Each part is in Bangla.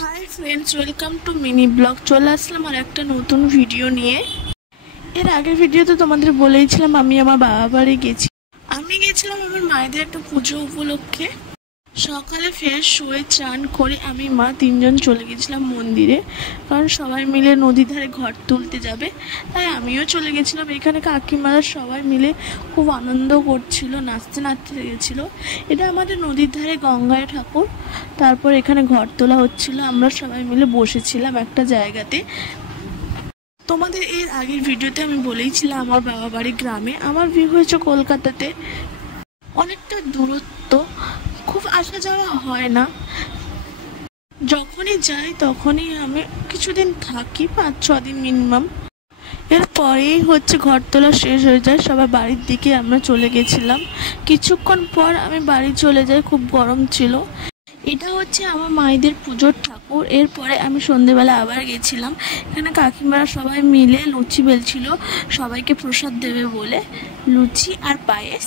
Hi friends, welcome to mini blog. চলে আসলাম আর একটা নতুন ভিডিও নিয়ে। এর আগের ভিডিওতে তোমাদের বলেইছিলাম আমি আমার বাবা বাড়ি গেছি। আমি গেছিলাম আমার মায়েদের একটা পুজো উপলক্ষে। সকালে ফ্রেশ হয়ে চান করে আমি মা তিনজন চলে গেছিলাম মন্দিরে, কারণ সবাই মিলে নদীর ধারে ঘর তুলতে যাবে, তাই আমিও চলে গেছিলাম। এখানে কাকিমারা সবাই মিলে খুব আনন্দ করছিল, নাচতে নাচতে গেছিলো। এটা আমাদের নদীর ধারে গঙ্গায় ঠাকুর। তারপর এখানে ঘর তোলা হচ্ছিল, আমরা সবাই মিলে বসেছিলাম একটা জায়গাতে। তোমাদের এর আগের ভিডিওতে আমি বলেইছিলাম আমার বাবা বাড়ি গ্রামে, আমার বিয়ে হয়েছে কলকাতাতে। অনেকটা দূরত্ব, খুব আসা যাওয়া হয় না। যখনই যাই তখনই আমি কিছুদিন থাকি, 5-6 দিন মিনিমাম। এরপরেই ঘর তোলা শেষ হয়ে যায়, সবাই বাড়ির দিকে আমরা চলে গেছিলাম। কিছুক্ষণ পর আমি বাড়ি চলে যাই, খুব গরম ছিল। এটা হচ্ছে আমার মায়েদের পুজোর ঠাকুর। এরপরে আমি সন্ধেবেলা আবার গেছিলাম। এখানে কাকিমারা সবাই মিলে লুচি বেলছিল, সবাইকে প্রসাদ দেবে বলে, লুচি আর পায়েস।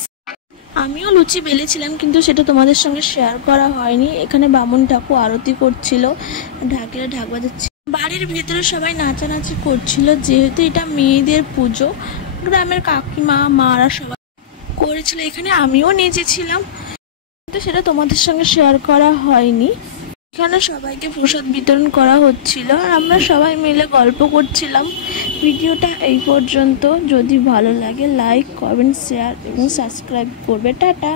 আমিও লুচি বেলেছিলাম, কিন্তু সেটা তোমাদের সঙ্গে শেয়ার করা হয়নি। এখানে বামুন ঠাকুর আরতি করছিল, ঢাকের ঢাক বাজাচ্ছে। বাড়ির ভেতরে সবাই নাচানাচি করছিল, যেহেতু এটা মেয়েদের পুজো। গ্রামের কাকিমা মারা সবাই করেছিল, এখানে আমিও নেচেছিলাম, কিন্তু সেটা তোমাদের সঙ্গে শেয়ার করা হয়নি। এখানে সবাইকে প্রসাদ বিতরণ করা হচ্ছিল আর আমরা সবাই মিলে গল্প করছিলাম। ভিডিওটা এই পর্যন্ত। যদি ভালো লাগে লাইক, কমেন্ট, শেয়ার এবং সাবস্ক্রাইব করবে। টাটা।